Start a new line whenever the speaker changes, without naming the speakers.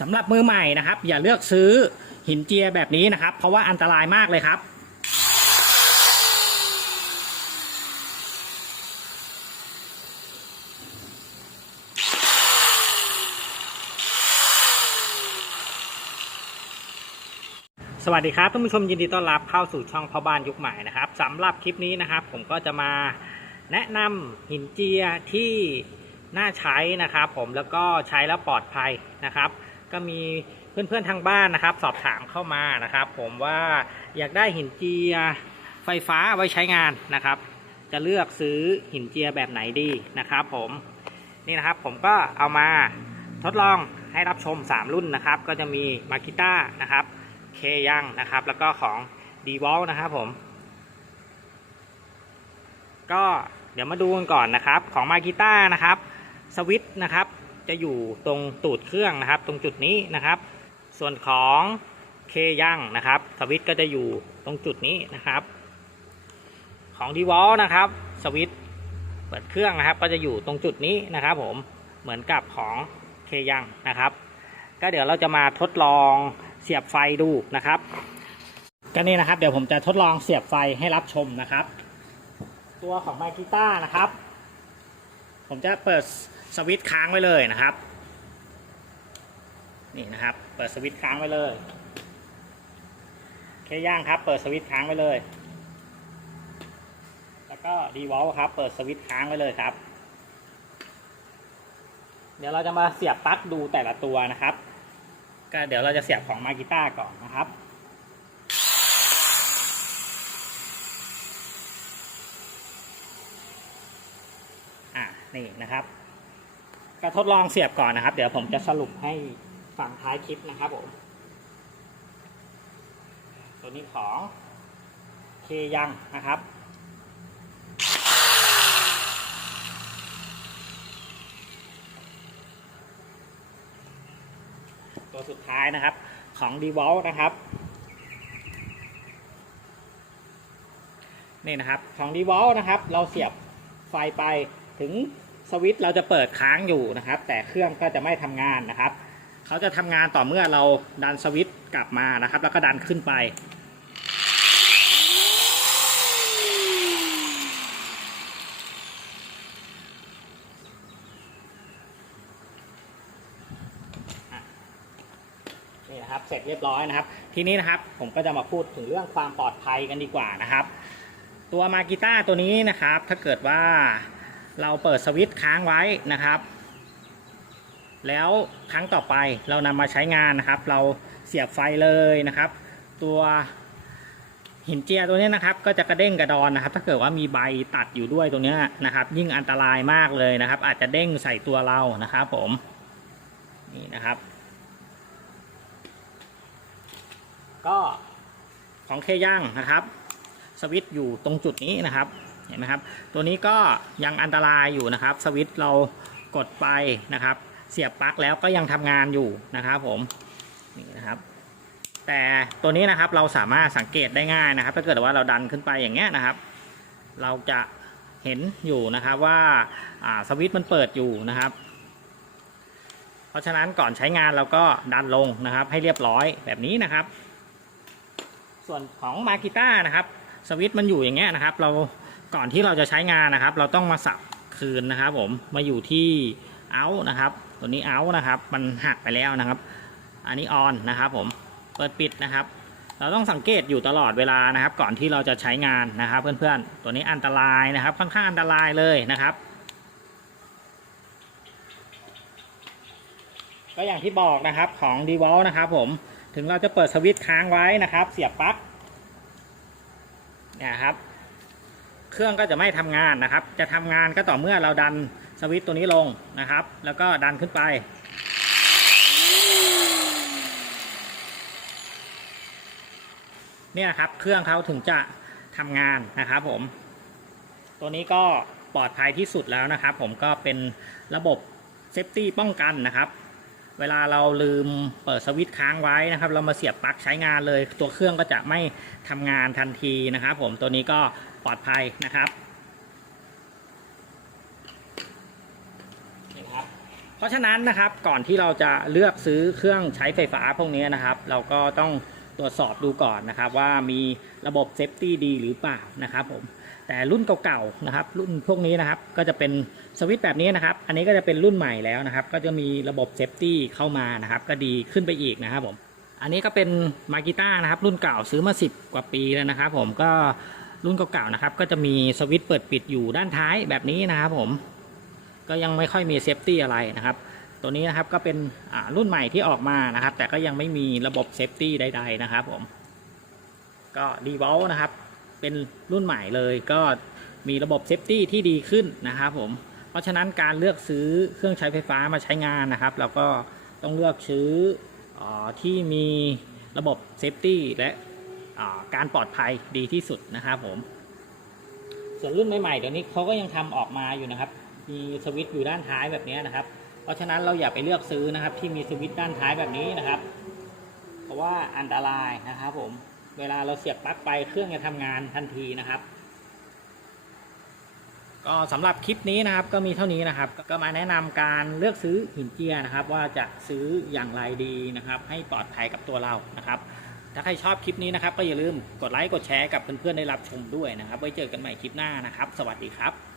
สำหรับมือใหม่นะครับ อย่าเลือกซื้อหินเจียแบบนี้นะครับ เพราะว่าอันตรายมากเลยครับสวัสดีครับท่านผู้ชมยินดีต้อนรับเข้าสู่ช่องพ่อบ้านยุคใหม่นะครับสำหรับคลิปนี้นะครับ ผมก็จะมาแนะนำหินเจียที่น่าใช้นะครับ ผมแล้วก็ใช้แล้วปลอดภัยนะครับ ก็มีเพื่อนๆทางบ้านนะครับ สอบถามเข้ามานะครับ ผมว่าอยากได้หินเจียไฟฟ้าไว้ใช้งานนะครับ จะเลือกซื้อหินเจียแบบไหนดีนะครับ ผมนี่นะครับผมก็เอามาทดลองให้รับชม 3 รุ่นนะครับ ก็จะมีมากิต้านะครับเคยังนะครับ แล้วก็ของ d w a l นะครับผมก็เดี๋ยวมาดูกันก่อนนะครับ ของมากิต้านะครับสวิตนะครับ จะอยู่ตรงตูดเครื่องนะครับ ตรงจุดนี้นะครับ ส่วนของเคยังนะครับสวิตก็จะอยู่ตรงจุดนี้นะครับ ของ d w a l นะครับสวิตเปิดเครื่องนะครับ ก็จะอยู่ตรงจุดนี้นะครับ ผมเหมือนกับของเคยังนะครับ ก็เดี๋ยวเราจะมาทดลองเสียบไฟดูนะครับก็นี่นะครับ เดี๋ยวผมจะทดลองเสียบไฟให้รับชมนะครับ ตัวของไมค์กิต้านะครับ ผมจะเปิด สวิตช์ค้างไว้เลยนะครับ นี่นะครับ เปิดสวิตช์ค้างไว้เลยเคย่างครับ เปิดสวิตช์ค้างไว้เลย แล้วก็ดีวอลครับ เปิดสวิตช์ค้างไว้เลยครับ เดี๋ยวเราจะมาเสียบปลั๊กดูแต่ละตัวนะครับ ก็เดี๋ยวเราจะเสียบของมากิต้าก่อนนะครับอ่านี่นะครับ ก็ทดลองเสียบก่อนนะครับ เดี๋ยวผมจะสรุปให้ฟังท้ายคลิปนะครับผมตัวนี้ของเคยังนะครับตัวสุดท้ายนะครับของ d w a l นะครับ นี่นะครับของ d w a l นะครับ เราเสียบไฟไปถึง สวิตช์เราจะเปิดค้างอยู่นะครับ แต่เครื่องก็จะไม่ทำงานนะครับเขาจะทำงานต่อเมื่อเราดันสวิตช์กลับมานะครับ แล้วก็ดันขึ้นไป นี่นะครับเสร็จเรียบร้อยนะครับ ทีนี้นะครับผมก็จะมาพูดถึงเรื่องความปลอดภัยกันดีกว่านะครับ ตัวมากิต้าตัวนี้นะครับ ถ้าเกิดว่า เราเปิดสวิตช์ค้างไว้นะครับ แล้วครั้งต่อไปเรานำมาใช้งานนะครับ เราเสียบไฟเลยนะครับ ตัวหินเจียตัวนี้นะครับ ก็จะกระเด้งกระดอนนะครับ ถ้าเกิดว่ามีใบตัดอยู่ด้วยตรงนี้นะครับ ยิ่งอันตรายมากเลยนะครับ อาจจะเด้งใส่ตัวเรานะครับ ผมนี่นะครับ ก็ของเคย่างนะครับ สวิตช์อยู่ตรงจุดนี้นะครับ เห็นไหมครับ ตัวนี้ก็ยังอันตรายอยู่นะครับ สวิตช์เรากดไปนะครับ เสียบปลั๊กแล้วก็ยังทำงานอยู่นะครับ ผมนี่นะครับ แต่ตัวนี้นะครับเราสามารถสังเกตได้ง่ายนะครับ ถ้าเกิดว่าเราดันขึ้นไปอย่างเงี้ยนะครับ เราจะเห็นอยู่นะครับว่าอ่าสวิตช์มันเปิดอยู่นะครับ เพราะฉะนั้นก่อนใช้งานเราก็ดันลงนะครับ ให้เรียบร้อยแบบนี้นะครับ ส่วนของมากิต้านะครับ สวิตช์มันอยู่อย่างเงี้ยนะครับ เรา ก่อนที่เราจะใช้งานนะครับ เราต้องมาสับคืนนะครับ ผมมาอยู่ที่เอานะครับ ตัวนี้เอานะครับ มันหักไปแล้วนะครับ อันนี้ออนนะครับ ผมเปิดปิดนะครับ เราต้องสังเกตอยู่ตลอดเวลานะครับ ก่อนที่เราจะใช้งานนะครับ เพื่อนๆ ตัวนี้อันตรายนะครับ ค่อนข้างอันตรายเลยนะครับ ก็อย่างที่บอกนะครับของ d w a l นะครับ ผมถึงเราจะเปิดสวิตช์ค้างไว้นะครับ เสียบปลั๊กเนี่ยครับ เครื่องก็จะไม่ทำงานนะครับ จะทำงานก็ต่อเมื่อเราดันสวิตช์ตัวนี้ลงนะครับ แล้วก็ดันขึ้นไปเนี่ยครับเครื่องเขาถึงจะทำงานนะครับผม ตัวนี้ก็ปลอดภัยที่สุดแล้วนะครับ ผมก็เป็นระบบเซฟตี้ป้องกันนะครับ เวลาเราลืมเปิดสวิตช์ค้างไว้นะครับ เรามาเสียบปลั๊กใช้งานเลย ตัวเครื่องก็จะไม่ทำงานทันทีนะครับ ผมตัวนี้ก็ปลอดภัยนะครับนี่ครับเพราะฉะนั้นนะครับก่อนที่เราจะเลือกซื้อเครื่องใช้ไฟฟ้าพวกนี้นะครับ เราก็ต้องตรวจสอบดูก่อนนะครับว่ามีระบบเซฟตี้ดีหรือเปล่านะครับผม แต่รุ่นเก่าๆนะครับ รุ่นพวกนี้นะครับ ก็จะเป็นสวิตช์แบบนี้นะครับ อันนี้ก็จะเป็นรุ่นใหม่แล้วนะครับ ก็จะมีระบบเซฟตี้เข้ามานะครับ ก็ดีขึ้นไปอีกนะครับผม อันนี้ก็เป็นมากิต้านะครับ รุ่นเก่าซื้อมา 10 กว่าปีแล้วนะครับ ผมก็รุ่นเก่าๆนะครับ ก็จะมีสวิตช์เปิดปิดอยู่ด้านท้ายแบบนี้นะครับผม ก็ยังไม่ค่อยมีเซฟตี้อะไรนะครับ ตัวนี้นะครับก็เป็นรุ่นใหม่ที่ออกมานะครับ แต่ก็ยังไม่มีระบบเซฟตี้ใด ๆ นะครับ ผม ก็ดีวอลนะครับ เป็นรุ่นใหม่เลยก็มีระบบเซฟตี้ที่ดีขึ้นนะครับผม เพราะฉะนั้นการเลือกซื้อเครื่องใช้ไฟฟ้ามาใช้งานนะครับ เราก็ต้องเลือกซื้ออที่มีระบบเซฟตี้และการปลอดภัยดีที่สุดนะครับผม ส่วนรุ่นใหม่ๆเดี๋ยวนี้เขาก็ยังทำออกมาอยู่นะครับ มีสวิตช์อยู่ด้านท้ายแบบนี้นะครับ เพราะฉะนั้นเราอย่าไปเลือกซื้อนะครับ ที่มีสวิตช์ด้านท้ายแบบนี้นะครับ เพราะว่าอันตรายนะครับผม เวลาเราเสียบปลั๊กไปเครื่องจะทำงานทันทีนะครับ ก็สำหรับคลิปนี้นะครับก็มีเท่านี้นะครับ ก็มาแนะนำการเลือกซื้อหินเจียนะครับ ว่าจะซื้ออย่างไรดีนะครับ ให้ปลอดภัยกับตัวเรานะครับ ถ้าใครชอบคลิปนี้นะครับ ก็อย่าลืมกดไลค์กดแชร์กับเพื่อนๆได้รับชมด้วยนะครับ ไว้เจอกันใหม่คลิปหน้านะครับ สวัสดีครับ